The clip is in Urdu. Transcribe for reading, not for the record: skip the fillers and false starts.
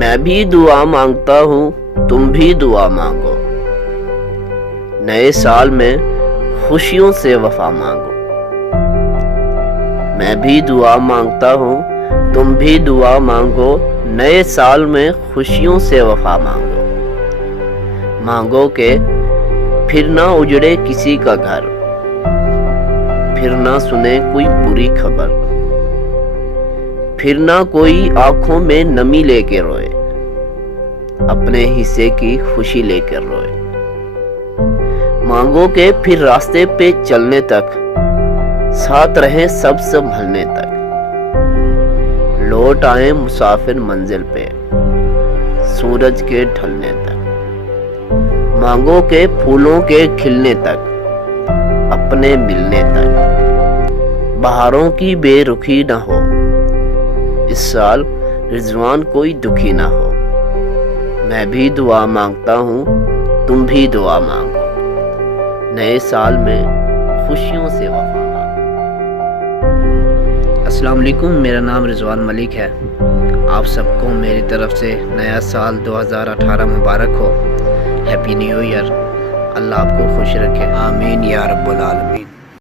میں بھی دعا مانگتا ہوں، تم بھی دعا مانگو، نئے سال میں خوشیوں سے وفا مانگو۔ میں بھی دعا مانگتا ہوں، تم بھی دعا مانگو، نئے سال میں خوشیوں سے وفا مانگو۔ مانگو کہ پھر نہ اجڑے کسی کا گھر، پھر نہ سنے کوئی بری خبر، پھر نہ کوئی آنکھوں میں نمی لے کے روئے، اپنے حصے کی خوشی لے کر روئے۔ مانگو کہ پھر راستے پہ چلنے تک ساتھ رہیں سب سنبھلنے تک، لوٹ آئیں مسافر منزل پہ سورج کے ڈھلنے تک۔ مانگو کہ پھولوں کے کھلنے تک، اپنے ملنے تک، بہاروں کی بے رخی نہ ہو، اس سال رضوان کوئی دکھی نہ ہو۔ میں بھی دعا مانگتا ہوں، تم بھی دعا مانگو، نئے سال میں خوشیوں سے وفا مانگو۔ السلام علیکم، میرا نام رضوان ملک ہے۔ آپ سب کو میری طرف سے نیا سال 2018 مبارک ہو۔ Happy new year. اللہ آپ کو خوش رکھے، آمین یا رب العالمین۔